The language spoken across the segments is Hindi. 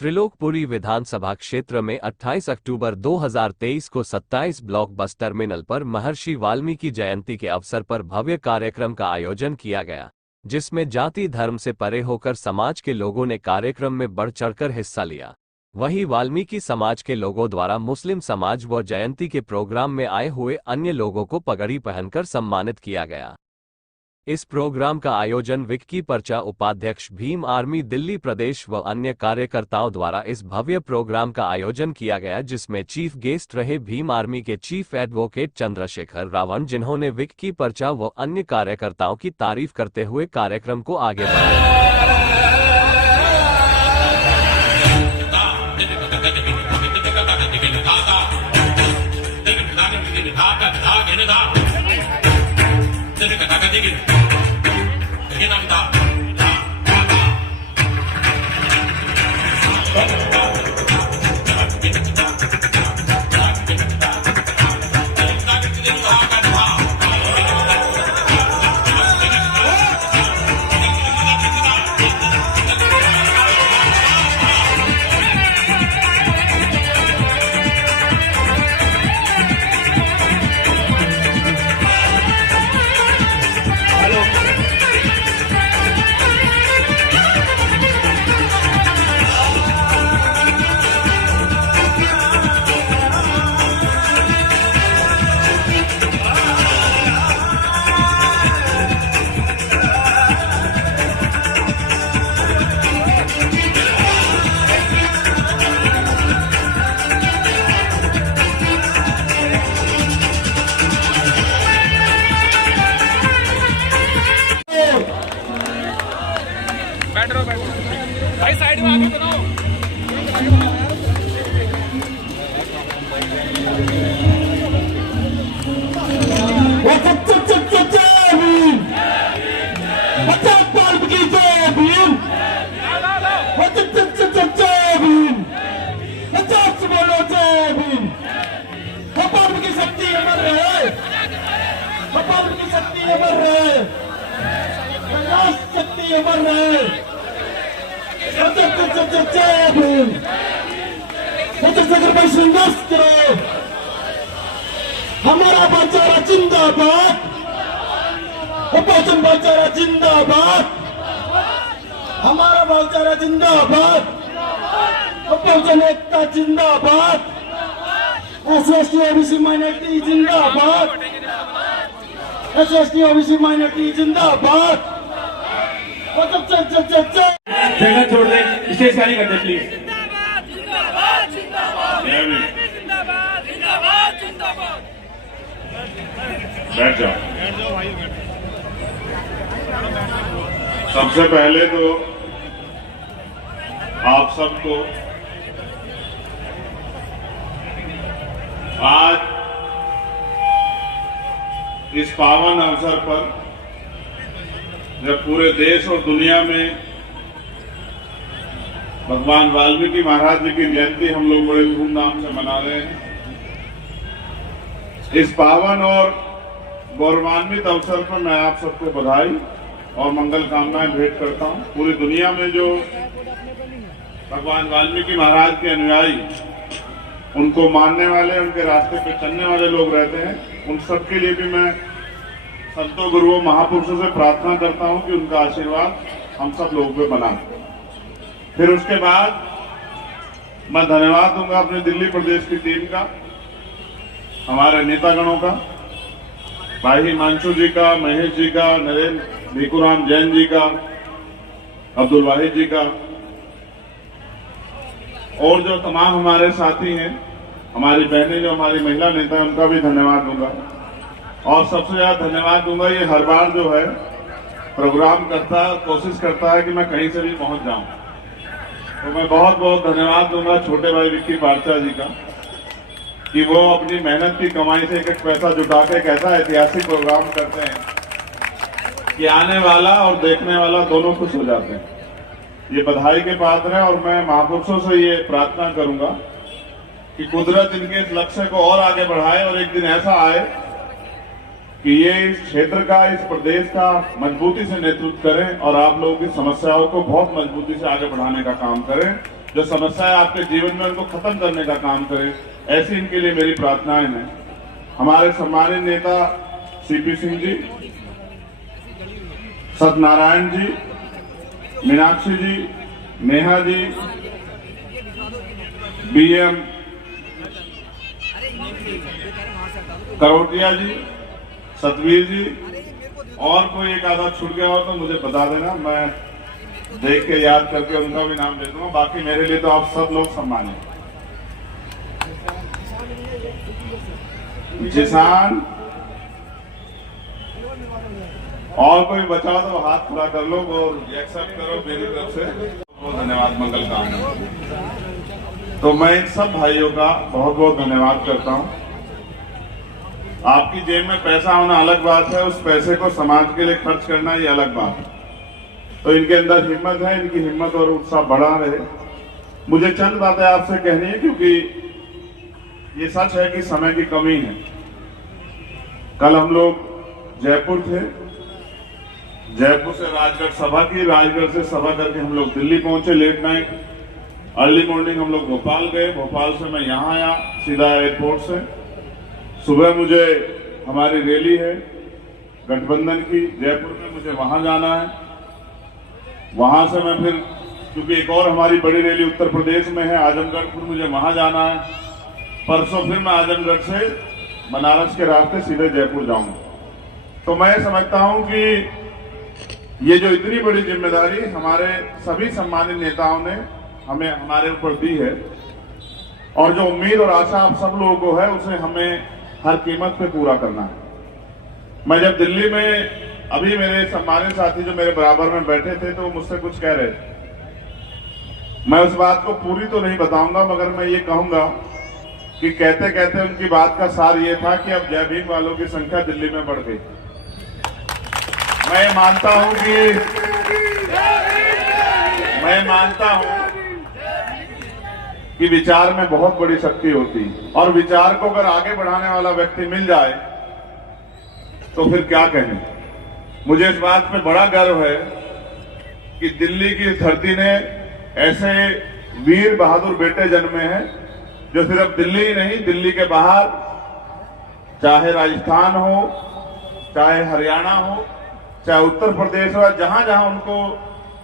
त्रिलोकपुरी विधानसभा क्षेत्र में 28 अक्टूबर 2023 को 27 ब्लॉक बस टर्मिनल पर महर्षि वाल्मीकि जयंती के अवसर पर भव्य कार्यक्रम का आयोजन किया गया, जिसमें जाति धर्म से परे होकर समाज के लोगों ने कार्यक्रम में बढ़ चढ़कर हिस्सा लिया। वहीं वाल्मीकि समाज के लोगों द्वारा मुस्लिम समाज व जयंती के प्रोग्राम में आए हुए अन्य लोगों को पगड़ी पहनकर सम्मानित किया गया। इस प्रोग्राम का आयोजन विक्की पर्चा उपाध्यक्ष भीम आर्मी दिल्ली प्रदेश व अन्य कार्यकर्ताओं द्वारा इस भव्य प्रोग्राम का आयोजन किया गया, जिसमें चीफ गेस्ट रहे भीम आर्मी के चीफ एडवोकेट चंद्रशेखर रावण, जिन्होंने विक्की पर्चा व अन्य कार्यकर्ताओं की तारीफ करते हुए कार्यक्रम को आगे बढ़ाया। बैठो भाई, साइड में आके बनाओ। हमारा भाईचारा जिंदाबाद, बहुजन भाईचारा जिंदाबाद, हमारा भाईचारा जिंदाबाद, बहुजन एकता जिंदाबाद, एसएसटी ओबीसी माइनॉरिटी जिंदाबाद, एसएसटी ओबीसी माइनॉरिटी जिंदाबाद। जगह छोड़ दे, स्टेज खाली कर दे प्लीज। बैठ जाओ। सबसे पहले तो आप सबको आज इस पावन अवसर पर, जब पूरे देश और दुनिया में भगवान वाल्मीकि महाराज जी की जयंती हम लोग बड़े धूमधाम से मना रहे हैं, इस पावन और गौरवान्वित अवसर पर मैं आप सबको बधाई और मंगल कामनाएं भेंट करता हूं। पूरी दुनिया में जो भगवान वाल्मीकि महाराज के अनुयायी, उनको मानने वाले, उनके रास्ते पे चलने वाले लोग रहते हैं, उन सबके लिए भी मैं संतों, गुरुओं, महापुरुषों से प्रार्थना करता हूं कि उनका आशीर्वाद हम सब लोगों पे बना। फिर उसके बाद मैं धन्यवाद दूंगा अपने दिल्ली प्रदेश की टीम का, हमारे नेतागणों का, भाई हिमांशु जी का, महेश जी का, नरेंद्र भिकुराम जैन जी का, अब्दुल वाहिद जी का, और जो तमाम हमारे साथी हैं, हमारी बहनें जो हमारी महिला नेता हैं, उनका भी धन्यवाद दूंगा। और सबसे ज्यादा धन्यवाद दूंगा, ये हर बार जो है प्रोग्राम कोशिश करता है कि मैं कहीं से भी पहुंच जाऊं, तो मैं बहुत बहुत धन्यवाद दूंगा छोटे भाई विक्की पर्चा जी का, कि वो अपनी मेहनत की कमाई से एक एक पैसा जुटा के एक ऐसा ऐतिहासिक प्रोग्राम करते हैं कि आने वाला और देखने वाला दोनों खुश हो जाते हैं। ये बधाई के पात्र है और मैं महापुरुषों से ये प्रार्थना करूंगा कि कुदरत इनके इस लक्ष्य को और आगे बढ़ाए और एक दिन ऐसा आए कि ये इस क्षेत्र का, इस प्रदेश का मजबूती से नेतृत्व करें और आप लोगों की समस्याओं को बहुत मजबूती से आगे बढ़ाने का काम करें। जो समस्याएं आपके जीवन में उनको खत्म करने का काम करे, ऐसी इनके लिए मेरी प्रार्थनाएं हैं। हमारे सम्मानित नेता सीपी सिंह जी, सत्यनारायण जी, मीनाक्षी जी, नेहा जी, बीएम करोटिया जी, सतवीर जी, और कोई एक आधा छूट गया हो तो मुझे बता देना, मैं देख के याद करके उनका भी नाम दे दूंगा। बाकी मेरे लिए तो आप सब लोग सम्मानित। किसान और कोई बचा तो हाथ खड़ा कर लो और एक्सेप्ट करो मेरी तरफ से। बहुत धन्यवाद, मंगल कामना। तो मैं इन सब भाइयों का बहुत बहुत धन्यवाद करता हूं। आपकी जेब में पैसा होना अलग बात है, उस पैसे को समाज के लिए खर्च करना ये अलग बात है। तो इनके अंदर हिम्मत है, इनकी हिम्मत और उत्साह बढ़ा रहे। मुझे चंद बातें आपसे कहनी है, क्योंकि ये सच है कि समय की कमी है। कल हम लोग जयपुर थे, जयपुर से राजगढ़ सभा की, राजगढ़ से सभा करके हम लोग दिल्ली पहुंचे लेट नाइट। अर्ली मॉर्निंग हम लोग भोपाल गए, भोपाल से मैं यहाँ आया सीधा एयरपोर्ट से। सुबह मुझे हमारी रैली है गठबंधन की जयपुर में, मुझे वहां जाना है। वहां से मैं फिर, क्योंकि एक और हमारी बड़ी रैली उत्तर प्रदेश में है आजमगढ़, फिर मुझे वहां जाना है। परसों फिर मैं आजमगढ़ से बनारस के रास्ते सीधे जयपुर जाऊंगा। तो मैं समझता हूं कि ये जो इतनी बड़ी जिम्मेदारी हमारे सभी सम्मानित नेताओं ने हमें हमारे ऊपर दी है, और जो उम्मीद और आशा आप सब लोगों को है, उसे हमें हर कीमत पे पूरा करना है। मैं जब दिल्ली में, अभी मेरे सम्मानित साथी जो मेरे बराबर में बैठे थे तो वो मुझसे कुछ कह रहे थे। मैं उस बात को पूरी तो नहीं बताऊंगा, मगर मैं ये कहूंगा कि कहते कहते उनकी बात का सार ये था कि अब जय भीम वालों की संख्या दिल्ली में बढ़ गई। मैं मानता हूं कि विचार में बहुत बड़ी शक्ति होती है, और विचार को अगर आगे बढ़ाने वाला व्यक्ति मिल जाए तो फिर क्या कहने। मुझे इस बात पे बड़ा गर्व है कि दिल्ली की धरती ने ऐसे वीर बहादुर बेटे जन्मे हैं जो सिर्फ दिल्ली ही नहीं, दिल्ली के बाहर, चाहे राजस्थान हो, चाहे हरियाणा हो, चाहे उत्तर प्रदेश हो, जहां जहां उनको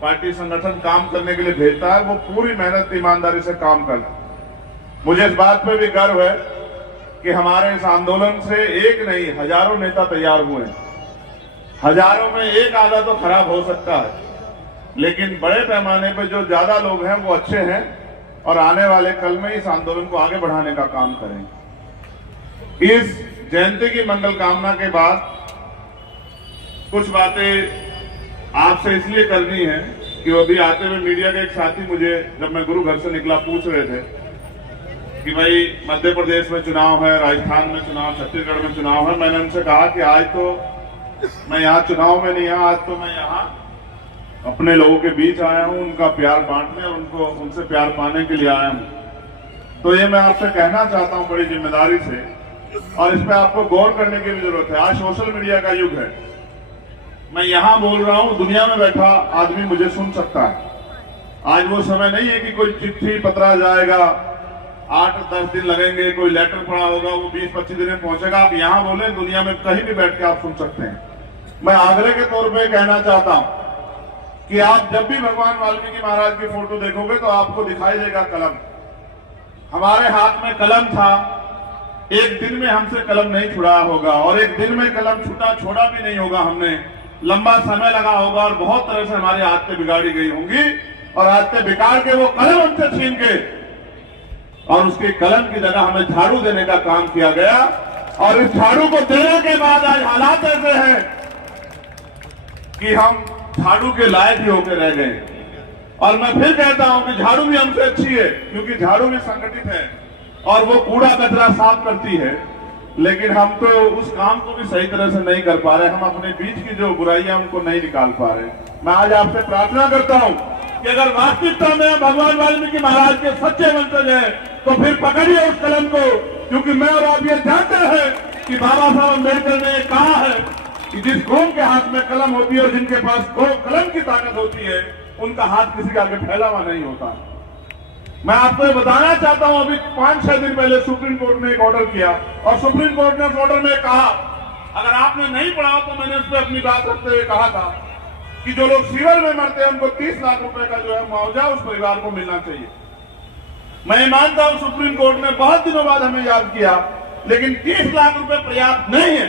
पार्टी संगठन काम करने के लिए भेजता है, वो पूरी मेहनत ईमानदारी से काम करते हैं। मुझे इस बात पे भी गर्व है कि हमारे इस आंदोलन से एक नहीं, हजारों नेता तैयार हुए हैं। हजारों में एक आधा तो खराब हो सकता है, लेकिन बड़े पैमाने पर जो ज्यादा लोग हैं वो अच्छे हैं, और आने वाले कल में इस आंदोलन को आगे बढ़ाने का काम करेंगे। इस जयंती की मंगल कामना के बाद कुछ बातें आपसे इसलिए करनी है कि वो भी आते हुए मीडिया के एक साथी मुझे, जब मैं गुरु घर से निकला, पूछ रहे थे कि भाई मध्य प्रदेश में चुनाव है, राजस्थान में चुनाव, छत्तीसगढ़ में चुनाव है। मैंने उनसे कहा कि आज तो मैं यहाँ चुनाव में नहीं आया, आज तो मैं यहाँ अपने लोगों के बीच आया हूँ, उनका प्यार बांटने और उनसे प्यार पाने के लिए आया हूँ। तो ये मैं आपसे कहना चाहता हूँ बड़ी जिम्मेदारी से, और इस पे आपको गौर करने की भी जरूरत है। आज सोशल मीडिया का युग है। मैं यहाँ बोल रहा हूँ, दुनिया में बैठा आदमी मुझे सुन सकता है। आज वो समय नहीं है कि कोई चिट्ठी पत्रा जाएगा, 8-10 दिन लगेंगे, कोई लेटर पड़ा होगा, वो 20-25 दिन में पहुंचेगा। आप यहाँ बोले, दुनिया में कहीं भी बैठ के आप सुन सकते हैं। मैं आग्रह के तौर पे कहना चाहता हूँ कि आप जब भी भगवान वाल्मीकि महाराज की फोटो देखोगे तो आपको दिखाई देगा कलम। हमारे हाथ में कलम था, एक दिन में हमसे कलम नहीं छुड़ाया होगा, और एक दिन में कलम छोड़ा भी नहीं होगा हमने। लंबा समय लगा होगा, और बहुत तरह से हमारी आदतें बिगाड़ी गई होंगी, और आदतें बिगाड़ के वो कलम हमसे छीन के, और उसके कलम की जगह हमें झाड़ू देने का काम किया गया। और इस झाड़ू को देने के बाद आज हालात ऐसे हैं कि हम झाड़ू के लायक ही होकर रह गए। और मैं फिर कहता हूं कि झाड़ू भी हमसे अच्छी है, क्योंकि झाड़ू भी संगठित है और वो कूड़ा कचरा साफ करती है, लेकिन हम तो उस काम को भी सही तरह से नहीं कर पा रहे। हम अपने बीच की जो बुराइयां उनको नहीं निकाल पा रहे। मैं आज आपसे प्रार्थना करता हूं कि अगर वास्तविकता में भगवान वाल्मीकि महाराज के सच्चे वंशज हैं तो फिर पकड़िए उस कलम को, क्योंकि मैं और आप ये जानते हैं कि बाबा साहब अम्बेडकर ने कहा है कि जिस कौम के हाथ में कलम होती है और जिनके पास कलम की ताकत होती है, उनका हाथ किसी के आगे फैला हुआ नहीं होता। मैं आपको ये बताना चाहता हूं, अभी 5-6 दिन पहले सुप्रीम कोर्ट ने एक ऑर्डर किया और सुप्रीम कोर्ट ने उस ऑर्डर में कहा, अगर आपने नहीं पढ़ा तो मैंने उस पर अपनी बात रखते हुए कहा था कि जो लोग सीवर में मरते हैं उनको 30 लाख रुपए का जो है मुआवजा उस परिवार को मिलना चाहिए। मैं मानता हूं सुप्रीम कोर्ट ने बहुत दिनों बाद हमें याद किया, लेकिन 30 लाख रुपए पर्याप्त नहीं है,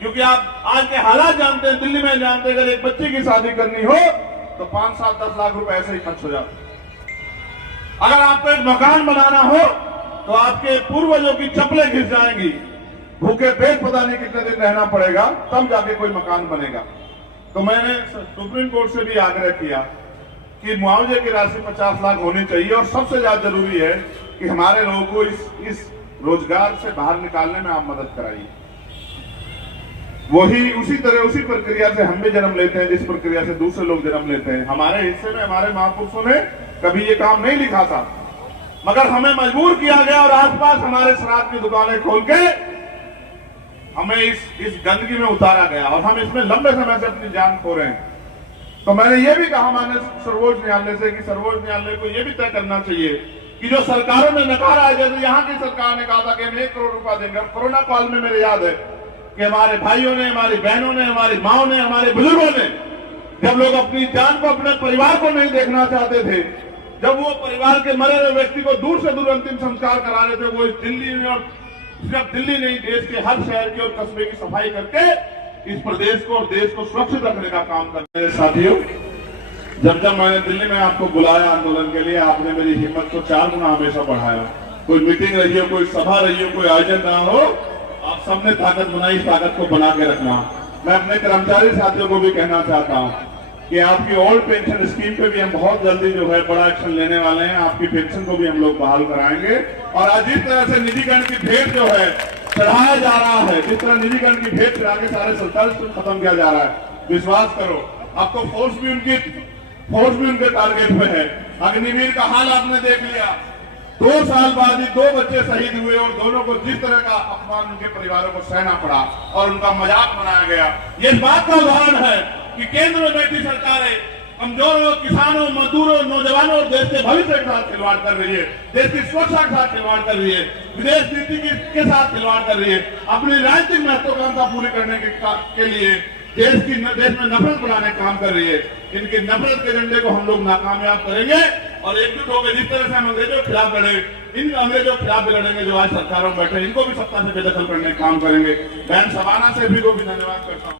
क्योंकि आप आज के हालात जानते हैं, दिल्ली में जानते हैं, अगर एक बच्चे की शादी करनी हो तो 5, 7, 10 लाख रुपए ऐसे ही खर्च हो जाते। अगर आपको एक मकान बनाना हो तो आपके पूर्वजों की चप्पलें घिस जाएंगी, भूखे पेट पता नहीं कितने दिन रहना पड़ेगा, तब जाके कोई मकान बनेगा। तो मैंने सुप्रीम कोर्ट से भी आग्रह किया कि मुआवजे की राशि 50 लाख होनी चाहिए, और सबसे ज्यादा जरूरी है कि हमारे लोगों को इस रोजगार से बाहर निकालने में आप मदद कराइए। वही उसी प्रक्रिया से हम भी जन्म लेते हैं जिस प्रक्रिया से दूसरे लोग जन्म लेते हैं। हमारे हिस्से में हमारे महापुरुषों ने कभी ये काम नहीं लिखा था, मगर हमें मजबूर किया गया और आसपास हमारे शराब की दुकानें खोल के हमें इस गंदगी में उतारा गया, और हम इसमें लंबे समय से अपनी जान खो रहे हैं। तो मैंने ये भी कहा माननीय सर्वोच्च न्यायालय से कि सर्वोच्च न्यायालय को यह भी तय करना चाहिए कि जो सरकारों ने नकारा है, जैसे यहाँ की सरकार ने कहा था कि हम 1 करोड़ रुपया देंगे, कोरोना काल में मेरे याद है कि हमारे भाइयों ने, हमारी बहनों ने, हमारी माओ ने, हमारे बुजुर्गों ने, जब लोग अपनी जान को, अपने परिवार को नहीं देखना चाहते थे, जब वो परिवार के मरे हुए व्यक्ति को दूर से दूर अंतिम संस्कार करा रहे थे, वो इस दिल्ली में, और सिर्फ दिल्ली नहीं, देश के हर शहर की और कस्बे की सफाई करके इस प्रदेश को और देश को सुरक्षित रखने का काम करते हैं। साथियों, जब मैंने दिल्ली में आपको बुलाया आंदोलन के लिए, आपने मेरी हिम्मत को 4 गुना हमेशा बढ़ाया। कोई मीटिंग रही हो, कोई सभा रही हो, कोई आयोजन ना हो, आप सबने ताकत बनाई, इस ताकत को बना के रखना। मैं अपने कर्मचारी साथियों को भी कहना चाहता हूं कि आपकी ओल्ड पेंशन स्कीम पे भी हम बहुत जल्दी जो है बड़ा एक्शन लेने वाले हैं। आपकी पेंशन को भी हम लोग बहाल कराएंगे, और आज जिस तरह से निजीकरण की भेंट जो है चढ़ाया जा रहा है, जिस तरह निजीकरण की भेंट चढ़ा के सारे सरकार खत्म किया जा रहा है, विश्वास करो आपको फोर्स भी उनके टारगेट में है। अग्निवीर का हाल आपने देख लिया, 2 साल बाद ही 2 बच्चे शहीद हुए, और दोनों को जिस तरह का अपमान उनके परिवारों को सहना पड़ा और उनका मजाक बनाया गया। ये बात का उदाहरण है कि केंद्र में बैठी सरकारें कमजोरों, किसानों, मजदूरों, नौजवानों और देश के भविष्य के साथ खिलवाड़ कर रही है, देश की सुरक्षा के साथ खिलवाड़ कर रही है, विदेश नीति के साथ खिलवाड़ कर रही है, अपनी राजनीतिक महत्वाकांक्षा पूरी करने के लिए देश में नफरत बढ़ाने का काम कर रही है। इनकी नफरत के एजेंडे को हम लोग नाकामयाब करेंगे, और एकजुट होकर जिस तरह से हम अंग्रेजों के खिलाफ लड़े, इन अंग्रेजों के खिलाफ भी लड़ेंगे जो आज सरकारों में बैठे, इनको भी सत्ता से बेदखल करने का काम करेंगे। बहन शबाना से भी को भी धन्यवाद करता हूँ।